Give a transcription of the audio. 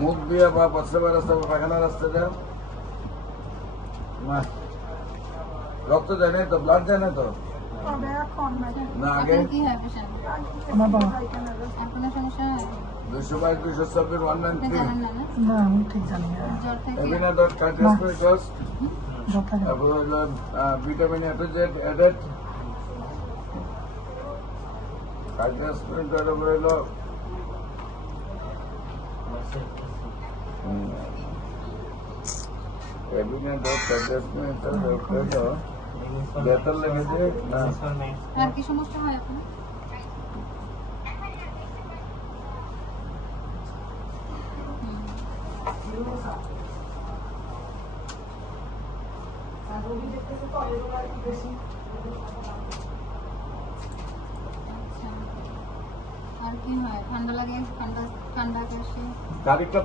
মুখ দিয়ে বা প্রস্রাবের রাস্তা বা পায়খানার রাস্তাটা না রক্ত যায় না তো, ব্লাড যায় না তো না আগে আপনার কি হয় পেশেন্ট? আমার বাবা আপনার সমস্যা হয়? 222 226 আপনি 193 জানেন না না? না আমি ঠিক জানি না জ্বর থেকে এভিনা ডট কার্ডিওস্পেরিকস জ্বর থাকে না। তারপর হলো ভিটামিন এটোজেট এডেড কার্ডিওস্পেরিক তারপর হলো এভিনা ডট কার্ডিওস্পেরিক তারপর হলো বেতাল লেগেছে না আর কি সমস্যা হয় আপনার? আচ্ছা। আর কি হয়? ঠান্ডা লাগে, ঠান্ডা কাশি? তারিখটা